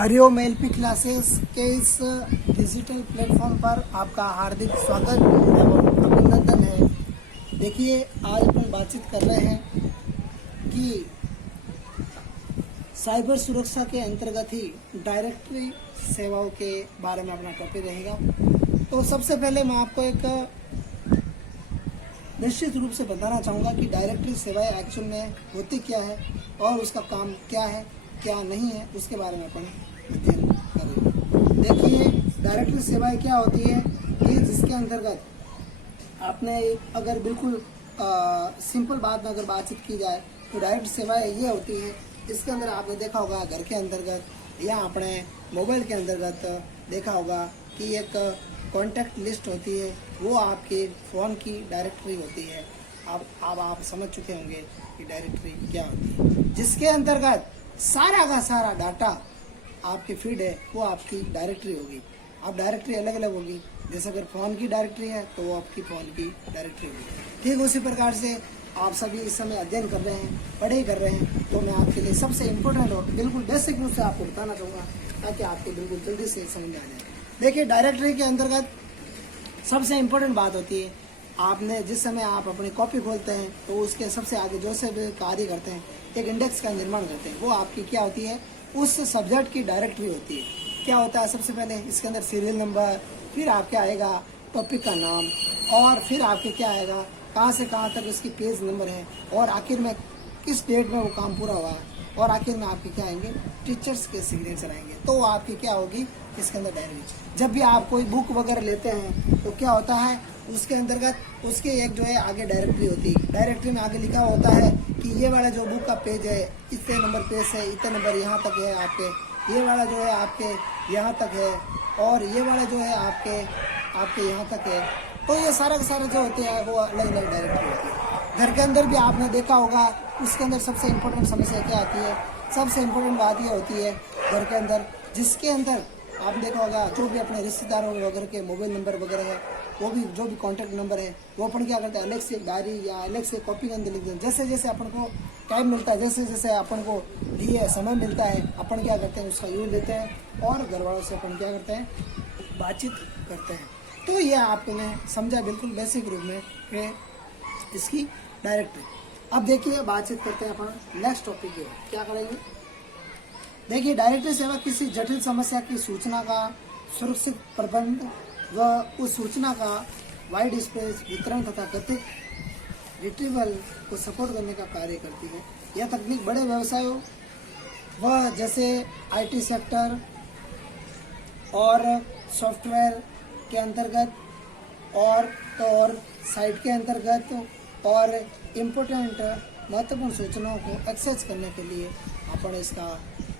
Hariom LP classes के इस digital platform पर आपका हार्दिक स्वागत एवं अभिनंदन है। देखिए, आज अपन बातचीत कर रहे हैं कि साइबर सुरक्षा के अंतर्गत ही डायरेक्टरी सेवाओं के बारे में अपना टॉपिक रहेगा। तो सबसे पहले मैं आपको एक निश्चित रूप से बताना चाहूँगा कि डायरेक्टरी सेवाएं एक्चुअल में होती क्या है और उसका काम क्या है क्या नहीं है, उसके बारे में अपन अध्ययन करेंगे। देखिए, डायरेक्टरी सेवाएं क्या होती है कि जिसके अंतर्गत आपने अगर बिल्कुल सिंपल बात में अगर बातचीत की जाए तो डायरेक्ट सेवाएं ये होती है। इसके अंदर आपने देखा होगा घर के अंतर्गत या अपने मोबाइल के अंतर्गत देखा होगा कि एक कॉन्टैक्ट लिस्ट होती है, वो आपके फ़ोन की डायरेक्टरी होती है। अब आप समझ चुके होंगे कि डायरेक्टरी क्या होती है, जिसके अंतर्गत सारा का सारा डाटा आपकी फीड है वो आपकी डायरेक्टरी होगी। अब डायरेक्टरी अलग अलग होगी, जैसे अगर फ़ोन की डायरेक्टरी है तो वो आपकी फ़ोन की डायरेक्टरी होगी। ठीक उसी प्रकार से आप सभी इस समय अध्ययन कर रहे हैं, पढ़ाई कर रहे हैं, तो मैं आपके लिए सबसे इम्पोर्टेंट और बिल्कुल बेसिक रूप से आपको बताना चाहूँगा ताकि आपको बिल्कुल जल्दी से समझ में आ जाए। देखिए, डायरेक्टरी के अंतर्गत सबसे इम्पोर्टेंट बात होती है, आपने जिस समय आप अपनी कॉपी खोलते हैं तो उसके सबसे आगे जो से भी कार्य करते हैं, एक इंडेक्स का निर्माण करते हैं, वो आपकी क्या होती है, उस सब्जेक्ट की डायरेक्टरी होती है। क्या होता है, सबसे पहले इसके अंदर सीरियल नंबर, फिर आपके आएगा टॉपिक का नाम, और फिर आपके क्या आएगा कहाँ से कहाँ तक उसकी पेज नंबर है, और आखिर में किस डेट में वो काम पूरा हुआ, और आखिर में आपके क्या आएंगे टीचर्स के सिग्नेचर आएंगे। तो आपकी क्या होगी इसके अंदर डायरेक्टरी। जब भी आप कोई बुक वगैरह लेते हैं तो क्या होता है, उसके अंतर्गत उसके एक जो है आगे डायरेक्टरी होती है। डायरेक्टरी में आगे लिखा होता है कि ये वाला जो बुक का पेज है इतने नंबर पेज है, इतने नंबर यहाँ तक है आपके, ये वाला जो है आपके यहाँ तक है, और ये वाला जो है आपके यहाँ तक है। तो ये सारा का सारा जो होते हैं वो अलग अलग डायरेक्टरी होती है। घर के अंदर भी आपने देखा होगा, उसके अंदर सबसे इम्पोर्टेंट समस्या क्या आती है, सबसे इम्पोर्टेंट बात ये होती है घर के अंदर, जिसके अंदर आपने देखा होगा जो भी अपने रिश्तेदारों वगैरह के मोबाइल नंबर वगैरह है, वो भी जो भी कॉन्टैक्ट नंबर है, वो अपन क्या करते हैं अलग से एक डायरी या अलग से कॉपी के अंदर लिख देते हैं। जैसे जैसे अपन को टाइम मिलता है, जैसे जैसे अपन को लिए समय मिलता है, अपन क्या करते हैं उसका यूज लेते हैं और घर वालों से अपन क्या करते हैं बातचीत करते हैं। तो ये आपने समझा बिल्कुल बेसिक रूप में कि इसकी डायरेक्टरी। अब देखिए, बातचीत करते हैं अपन नेक्स्ट टॉपिक की, क्या करेंगे। देखिए, डायरेक्टरी सेवा किसी जटिल समस्या की सूचना का सुरक्षित प्रबंध व उस सूचना का वाइड स्पेस वितरण तथा गतिक रिट्रीवल को सपोर्ट करने का कार्य करती है। यह तकनीक बड़े व्यवसायों व जैसे आईटी सेक्टर और सॉफ्टवेयर के अंतर्गत और साइट के अंतर्गत और इम्पोर्टेंट महत्वपूर्ण सूचनाओं को एक्सेस करने के लिए अपन इसका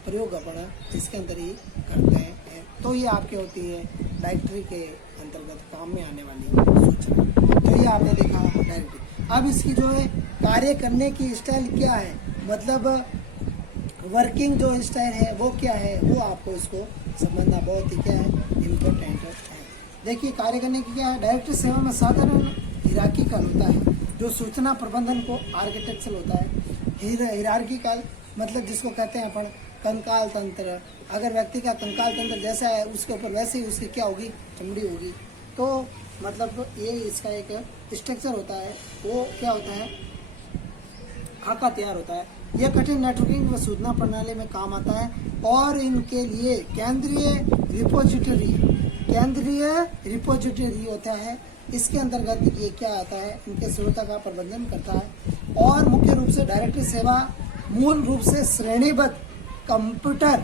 प्रयोग अपन इसके अंदर ही करते हैं। तो ये आपकी होती है डायरेक्टरी के अंतर्गत काम में आने वाली सूचना। तो ये आपने देखा डायरेक्टरी। अब इसकी जो है कार्य करने की स्टाइल क्या है, मतलब वर्किंग जो स्टाइल है वो क्या है, वो आपको इसको समझना बहुत ही क्या है इम्पोर्टेंट है। देखिए, कार्य करने की क्या है, डायरेक्टरी सेवा में साधारण हिरार्किकल होता है, जो सूचना प्रबंधन को आर्किटेक्चरल होता है। हिरार्किकल मतलब जिसको कहते हैं अपन कंकाल तंत्र। अगर व्यक्ति का कंकाल तंत्र जैसा है उसके ऊपर वैसे ही उसकी क्या होगी चमड़ी होगी। तो मतलब ये इसका एक स्ट्रक्चर होता है, वो क्या होता है खाका तैयार होता है। यह कठिन नेटवर्किंग व सूचना प्रणाली में काम आता है और इनके लिए केंद्रीय रिपोजिटरी होता है। इसके अंतर्गत ये क्या आता है, इनके स्रोतों का प्रबंधन करता है। और मुख्य रूप से डायरेक्टरी सेवा मूल रूप से श्रेणीबद्ध कंप्यूटर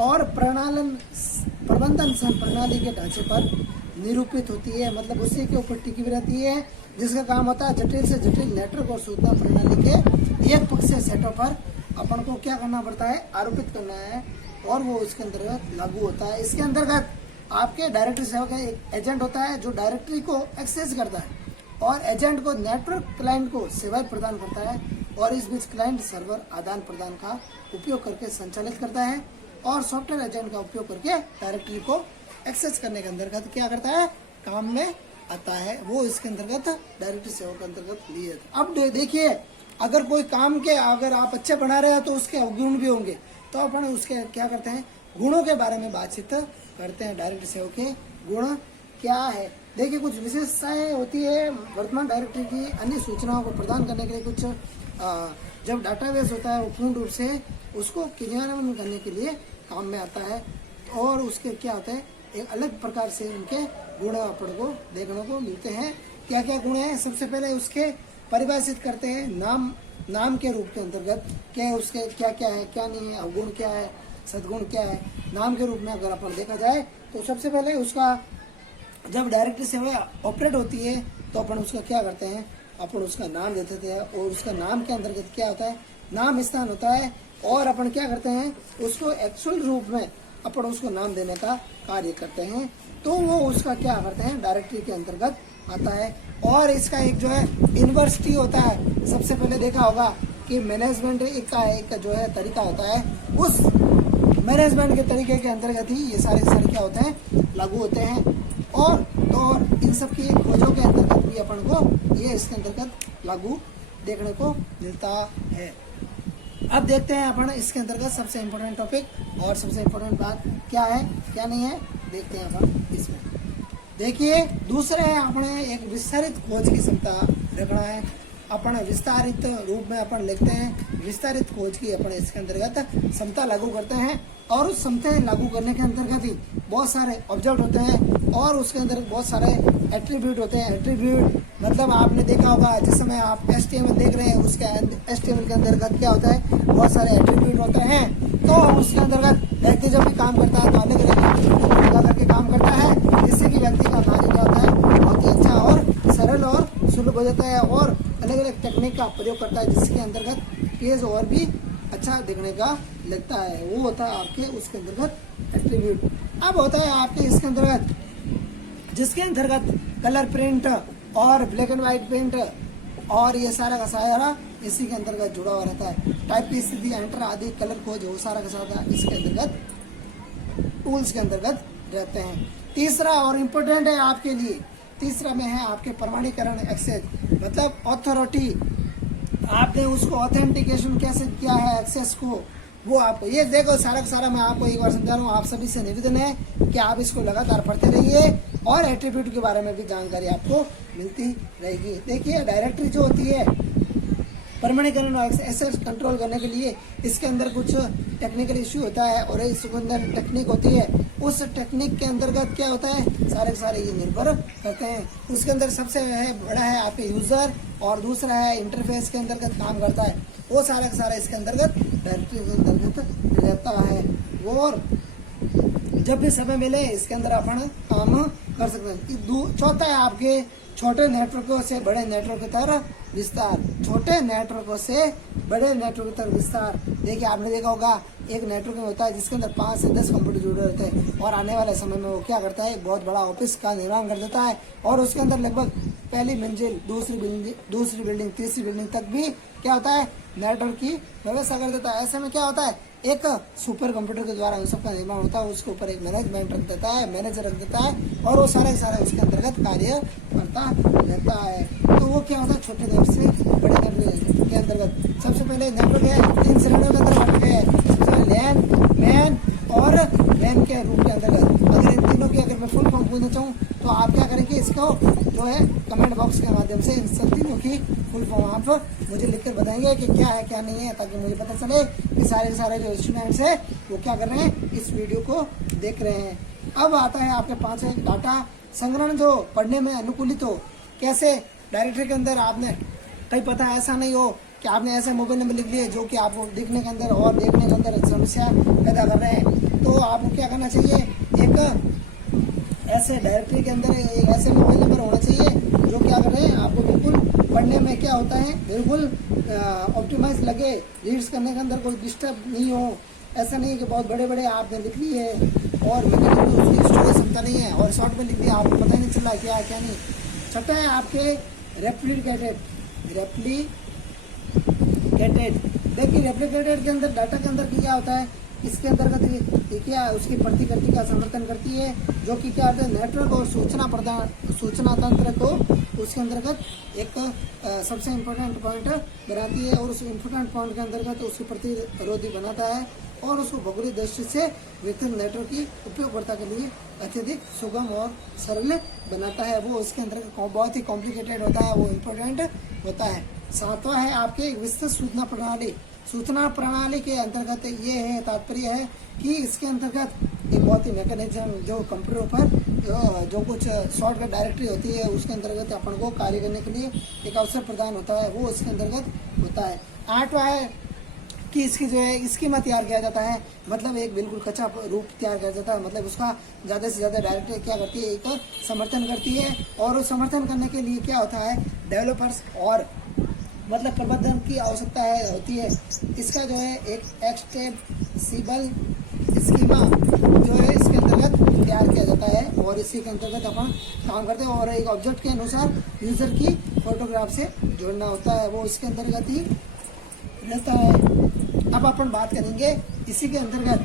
और प्रबंधन प्रणाली के ढांचे पर निरूपित होती है, मतलब उसी के ऊपर टिकी हुई रहती है, जिसका काम होता है जटिल से जटिल नेटवर्क और सूचना प्रणाली के एक पक्षीय सेटों पर अपन को क्या करना पड़ता है, आरोपित करना है, और वो इसके अंतर्गत लागू होता है। इसके अंतर्गत आपके डायरेक्टरी सेवा का एक एजेंट होता है जो डायरेक्टरी को एक्सेस करता है, और एजेंट को नेटवर्क क्लाइंट को सेवाएं प्रदान करता है, और इस बीच क्लाइंट सर्वर आदान प्रदान का उपयोग करके संचालित करता है, और सॉफ्टवेयर एजेंट का उपयोग करके डायरेक्टरी को एक्सेस करने के अंतर्गत क्या करता है, काम में आता है। वो इसके अंतर्गत डायरेक्टरी सेवा के अंतर्गत लिए। अब देखिए, अगर कोई काम के अगर आप अच्छे बना रहे हैं तो उसके अवगुण भी होंगे, तो अपन उसके क्या करते हैं गुणों के बारे में बातचीत करते हैं। डायरेक्टरी सेवक के गुण क्या है। देखिए कुछ विशेषताएं होती है वर्तमान डायरेक्टरी की। अन्य सूचनाओं को प्रदान करने के लिए कुछ जब डाटाबेस होता है वो पूर्ण रूप से उसको क्रियान्वयन करने के लिए काम में आता है। और उसके क्या होता है, एक अलग प्रकार से उनके गुण अपन को देखने को मिलते हैं। क्या क्या गुण है, सबसे पहले उसके परिभाषित करते हैं नाम के रूप के अंतर्गत। क्या उसके क्या क्या है, क्या नहीं है, अवगुण क्या है, सद्गुण क्या है। नाम के रूप में अगर अपन देखा जाए तो सबसे पहले उसका जब डायरेक्टरी सेवा ऑपरेट होती है तो अपन उसका क्या करते हैं, अपन उसका नाम देते थे। और उसका नाम के अंतर्गत क्या होता है, नाम स्थान होता है। और अपन क्या करते हैं, उसको एक्चुअल रूप में अपन उसको नाम देने का कार्य करते हैं। तो वो उसका क्या करते हैं, डायरेक्टरी के अंतर्गत आता है। और इसका एक जो है यूनिवर्सिटी होता है। सबसे पहले देखा होगा कि मैनेजमेंट का एक जो है तरीका होता है, उस मैनेजमेंट के तरीके के अंतर्गत ही ये सारे क्या होते हैं, लागू होते हैं। और इन सब की खोजों के अंतर्गत भी अपन को ये इसके अंतर्गत लागू देखने को मिलता है। अब देखते हैं अपन इसके अंतर्गत सबसे इम्पोर्टेंट टॉपिक और सबसे इम्पोर्टेंट बात क्या है क्या नहीं है, देखते हैं अपन इसमें। देखिए दूसरे है अपने एक विस्तारित खोज की क्षमता रखना है। अपन विस्तारित रूप में अपन लिखते हैं विस्तारित खोज की अपन इसके अंतर्गत क्षमता लागू करते हैं। और उस क्षमता लागू करने के अंतर्गत ही बहुत सारे ऑब्जेक्ट होते हैं और उसके अंदर बहुत सारे एट्रीब्यूट होते हैं। एट्रीब्यूट मतलब आपने देखा होगा जिस समय आप HTML देख रहे हैं, उसके HTML के अंतर्गत क्या होता है, बहुत सारे एट्रीब्यूट होते हैं। तो उसके अंतर्गत व्यक्ति जब भी काम करता है तो अलग अलग लगा करके काम करता है, जिससे कि व्यक्ति का कार्य क्या होता है, बहुत ही अच्छा और सरल और सुलभ हो जाता है। और अलग अलग टेक्निक का प्रयोग करता है, जिसके अंतर्गत पेज और भी अच्छा दिखने का लगता है। वो होता है आपके उसके अंतर्गत एट्रीब्यूट। अब होता है आपके इसके अंतर्गत जिसके अंतर्गत कलर प्रिंट और ब्लैक एंड व्हाइट प्रिंट और ये सारा का सारा इसी के अंतर्गत जुड़ा हुआ रहता है। टाइप की स्थिति, एंटर आदि, कलर खोज, वो सारा का सारा इसके अंतर्गत टूल्स के अंतर्गत रहते हैं। तीसरा और इम्पोर्टेंट है आपके लिए, तीसरा में है आपके प्रमाणीकरण एक्सेस, मतलब अथॉरिटी। आपने उसको ऑथेंटिकेशन कैसे किया है एक्सेस को, वो आप ये देखो सारा का सारा मैं आपको एक बार समझा रहा हूँ। आप सभी से निवेदन है कि आप इसको लगातार पढ़ते रहिए और एट्रीब्यूट के बारे में भी जानकारी आपको मिलती रहेगी। देखिए डायरेक्टरी जो होती है प्रमाणीकरण और एक्सेस कंट्रोल करने के लिए इसके अंदर कुछ टेक्निकल इश्यू होता है और इसके अंदर टेक्निक होती है। उस टेक्निक के अंतर्गत क्या होता है, सारे के सारे ये निर्भर करते हैं। उसके अंदर सबसे बड़ा है आपके यूजर और दूसरा है इंटरफेस के अंतर्गत काम करता है। वो सारा का सारा इसके अंतर्गत डायरेक्टरी के अंतर्गत रहता है। और जब भी समय मिले इसके अंदर अपन काम कर सकते हैं। चौथा है आपके छोटे नेटवर्कों से बड़े नेटवर्क की तरह विस्तार। छोटे नेटवर्कों से बड़े नेटवर्क की तरह विस्तार। देखिए आपने देखा होगा एक नेटवर्क में होता है जिसके अंदर 5 से 10 कंप्यूटर जुड़े रहते हैं और आने वाले समय में वो क्या करता है, बहुत बड़ा ऑफिस का निर्माण कर देता है और उसके अंदर लगभग पहली मंजिल, दूसरी बिल्डिंग, तीसरी बिल्डिंग तक भी क्या होता है, नेटवर्क की व्यवस्था कर देता है। ऐसे में क्या होता है, एक सुपर कंप्यूटर के द्वारा उन सबका निर्माण होता है, उसके ऊपर एक मैनेजमेंट रख देता है, मैनेजर रख देता है और वो सारा उसके अंतर्गत कार्य करता रहता है। तो वो क्या होता है, छोटे नेटवर्क से बड़े नेटवर्क के अंतर्गत सबसे पहले नेटवर्क है 3 श्रेणियों के अंदर बांटे हैं। सबसे पहले लैन, मैन और वैन के रूप के अंतर्गत। अगर इन तीनों की अगर मैं फुल फॉर्म पूछना चाहूँ तो आप क्या करेंगे, इसको जो है कमेंट बॉक्स के माध्यम से इन सब तीनों की फुल फॉर्म आप मुझे लिखकर बताएंगे कि क्या है क्या नहीं है, ताकि मुझे पता चले कि सारे जो स्टूडेंट्स हैं वो क्या कर रहे हैं, इस वीडियो को देख रहे हैं। अब आता है आपके पास एक डाटा संग्रहण जो पढ़ने में अनुकूलित हो। कैसे, डायरेक्टरी के अंदर आपने कहीं पता ऐसा नहीं हो कि आपने ऐसे मोबाइल नंबर लिख लिए जो कि आपको दिखने के अंदर और देखने के अंदर समस्या पैदा कर रहे हैं। तो आपको क्या करना चाहिए, एक ऐसे डायरेक्टरी के अंदर एक ऐसे मोबाइल नंबर होना चाहिए जो क्या कर रहे हैं, आपको बिल्कुल पढ़ने में क्या होता है, बिल्कुल ऑप्टिमाइज लगे, रीड्स करने के अंदर कोई डिस्टर्ब नहीं हो। ऐसा नहीं है कि बहुत बड़े बड़े आपने लिख लिए और उसकी स्टोरेज क्षमता नहीं है और शॉर्ट में लिख दिया, आपको पता ही नहीं चला क्या है क्या नहीं। छठा है आपके रेप्लिकेटेड। देखिए रेप्लिकेटेड के अंदर डाटा के अंदर क्या होता है, इसके अंतर्गत क्या उसकी प्रतिकृति का समर्थन करती है, जो कि क्या होता है, नेटवर्क और सूचना तंत्र को उसके अंतर्गत एक सबसे इम्पोर्टेंट पॉइंट बनाती है और उस इम्पोर्टेंट पॉइंट के अंतर्गत उसकी प्रतिरोधी बनाता है और उसको भौगोलिक दृष्टि से वितरण नेटवर्क की उपयोगकर्ता के लिए अत्यधिक सुगम और सरल बनाता है। वो उसके अंदर बहुत ही कॉम्प्लिकेटेड होता है, वो इम्पोर्टेंट होता है। सातवां है आपके एक विस्तृत सूचना प्रणाली। सूचना प्रणाली के अंतर्गत ये है, तात्पर्य है कि इसके अंतर्गत एक बहुत ही मैकेनिज्म जो कंप्यूटर पर जो कुछ शॉर्टकट डायरेक्टरी होती है उसके अंतर्गत अपन को कार्य करने के लिए एक अवसर प्रदान होता है, वो इसके अंतर्गत होता है। आठवां है कि इसकी जो है स्कीमा तैयार किया जाता है, मतलब एक बिल्कुल कच्चा रूप तैयार किया जाता है, मतलब उसका ज़्यादा से ज़्यादा डायरेक्टरी क्या करती है, एक समर्थन करती है। और उस समर्थन करने के लिए क्या होता है, डेवलपर्स और मतलब प्रबंधन की आवश्यकता होती है। इसका जो है एक एक्सटेंसिबल स्कीमा जो है इसके अंतर्गत तैयार किया जाता है और इसी के अंतर्गत अपन काम करते हैं। और एक ऑब्जेक्ट के अनुसार यूजर की फोटोग्राफ से जोड़ना होता है, वो इसके अंतर्गत ही रहता है। अब अपन बात करेंगे इसी के अंतर्गत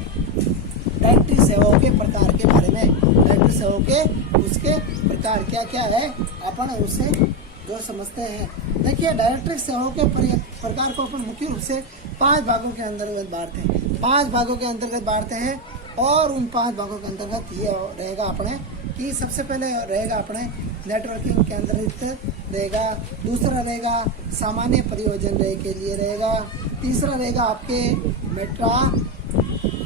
डायरेक्टरी सेवाओं के प्रकार के बारे में। डायरेक्टरी सेवाओं के उसके प्रकार क्या क्या है अपन उससे जो समझते हैं। देखिए डायरेक्टरी सेवाओं के प्रकार को अपन मुख्य रूप से 5 भागों के अंतर्गत बांटते हैं। 5 भागों के अंतर्गत बांटते हैं और उन 5 भागों के अंतर्गत ये रहेगा अपने कि सबसे पहले रहेगा अपने नेटवर्किंग के अंतर्गत रहेगा, दूसरा रहेगा सामान्य प्रयोजन के लिए रहेगा, तीसरा रहेगा आपके मेटा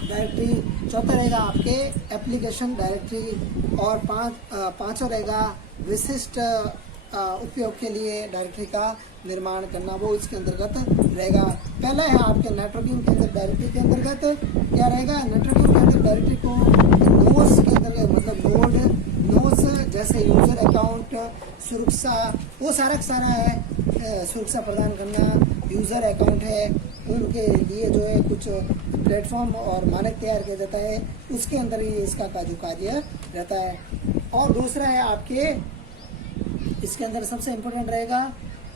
डायरेक्टरी, चौथा रहेगा आपके एप्लीकेशन डायरेक्टरी और पांचवा रहेगा विशिष्ट उपयोग के लिए डायरेक्टरी का निर्माण करना, वो इसके अंतर्गत रहेगा। पहला है आपके नेटवर्किंग के अंदर डायरेक्टरी के अंतर्गत क्या रहेगा, नेटवर्किंग के अंदर डायरेक्टरी को नोड्स के अंतर्गत मतलब नोड्स जैसे यूजर अकाउंट सुरक्षा, वो सारा है सुरक्षा प्रदान करना। यूजर अकाउंट है उनके लिए जो है कुछ प्लेटफॉर्म और मानक तैयार किया जाता है, उसके अंदर ही इसका जो कार्य रहता है। और दूसरा है आपके इसके अंदर सबसे इम्पोर्टेंट रहेगा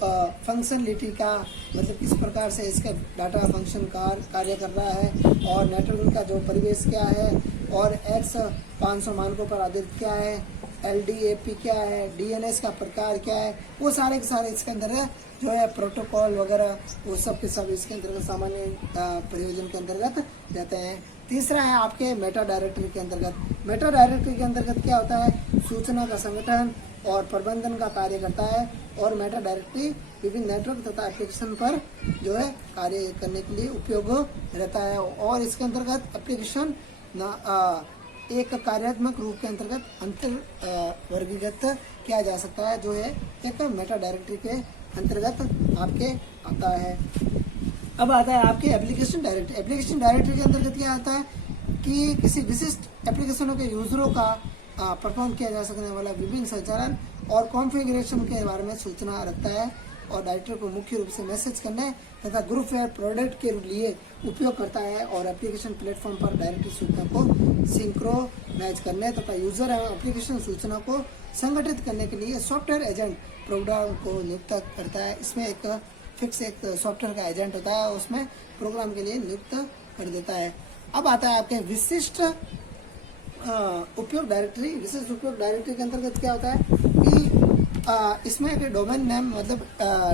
फंक्शनलिटी का, मतलब किस प्रकार से इसका डाटा फंक्शन कार्य कर रहा है और नेटवर्क का जो परिवेश क्या है और X500 मानकों पर आधारित क्या है, LDAP क्या है, DNS का प्रकार क्या है, वो सारे के सारे इसके अंदर जो है प्रोटोकॉल वगैरह वो सब के सब इसके अंतर्गत सामान्य प्रयोजन के अंतर्गत रहते हैं। तीसरा है आपके मेटा डायरेक्टरी के अंतर्गत। मेटा डायरेक्टरी के अंतर्गत क्या होता है, सूचना का संगठन और प्रबंधन का कार्य करता है और मेटा डायरेक्टरी विभिन्न नेटवर्क तथा एप्लीकेशन पर जो है कार्य करने के लिए उपयोग रहता है। और इसके अंतर्गत एप्लीकेशन एक कार्यात्मक रूप के अंतर्गत अंतर वर्गीकृत किया जा सकता है, जो है एक मेटा डायरेक्टरी के अंतर्गत आपके आता है। अब आता है आपके एप्लीकेशन डायरेक्टरी। एप्लीकेशन डायरेक्टरी के अंतर्गत क्या आता है कि किसी विशिष्ट एप्लीकेशनों के यूजरों का परफॉर्म किया जा सकने वाला विभिन्न संचालन और कॉन्फ़िगरेशन के बारे में सूचना रखता है और डायरेक्टरी को मुख्य रूप से मैसेज करने तथा ग्रुप वेयर प्रोडक्ट के लिए उपयोग करता है और एप्लीकेशन प्लेटफॉर्म पर डायरेक्टरी सूचना को सिंक्रोनाइज करने तथा यूजर एवं एप्लीकेशन सूचना को संगठित करने के लिए सॉफ्टवेयर एजेंट प्रोग्राम को नियुक्त करता है। इसमें एक फिक्स एक सॉफ्टवेयर का एजेंट होता है, उसमें प्रोग्राम के लिए नियुक्त कर देता है। अब आता है आपके विशिष्ट उपयोग डायरेक्टरी। विशिष्ट उपयोग डायरेक्टरी के अंतर्गत क्या होता है कि इसमें एक डोमेन नेम मतलब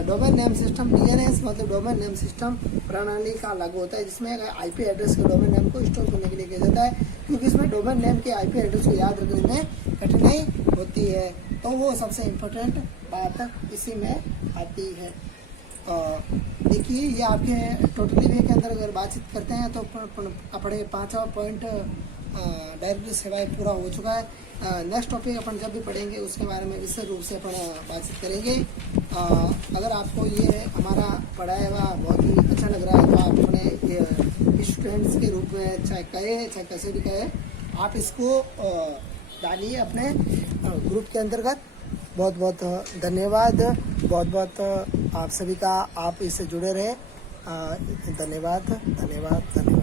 डोमेन नेम सिस्टम DNS मतलब डोमेन नेम सिस्टम प्रणाली का लागू होता है, जिसमें IP एड्रेस के डोमेन नेम को स्टोर करने के लिए किया जाता है, क्योंकि इसमें डोमेन नेम के IP एड्रेस को याद रखने में कठिनाई होती है, तो वो सबसे इम्पोर्टेंट बात इसी में आती है। देखिए ये आपके टोटली वे के अंदर अगर बातचीत करते हैं तो अपने 5वां पॉइंट डायरेक्टरी सेवाएं पूरा हो चुका है। नेक्स्ट टॉपिक अपन जब भी पढ़ेंगे उसके बारे में विशेष रूप से अपन बातचीत करेंगे। अगर आपको ये हमारा पढ़ाया हुआ बहुत ही अच्छा लग रहा है तो आप अपने स्टूडेंट्स के रूप में चाहे कैसे भी कहे आप इसको डालिए अपने ग्रुप के अंतर्गत। बहुत बहुत धन्यवाद, बहुत बहुत आप सभी का, आप इससे जुड़े रहे। धन्यवाद धन्यवाद धन्यवाद।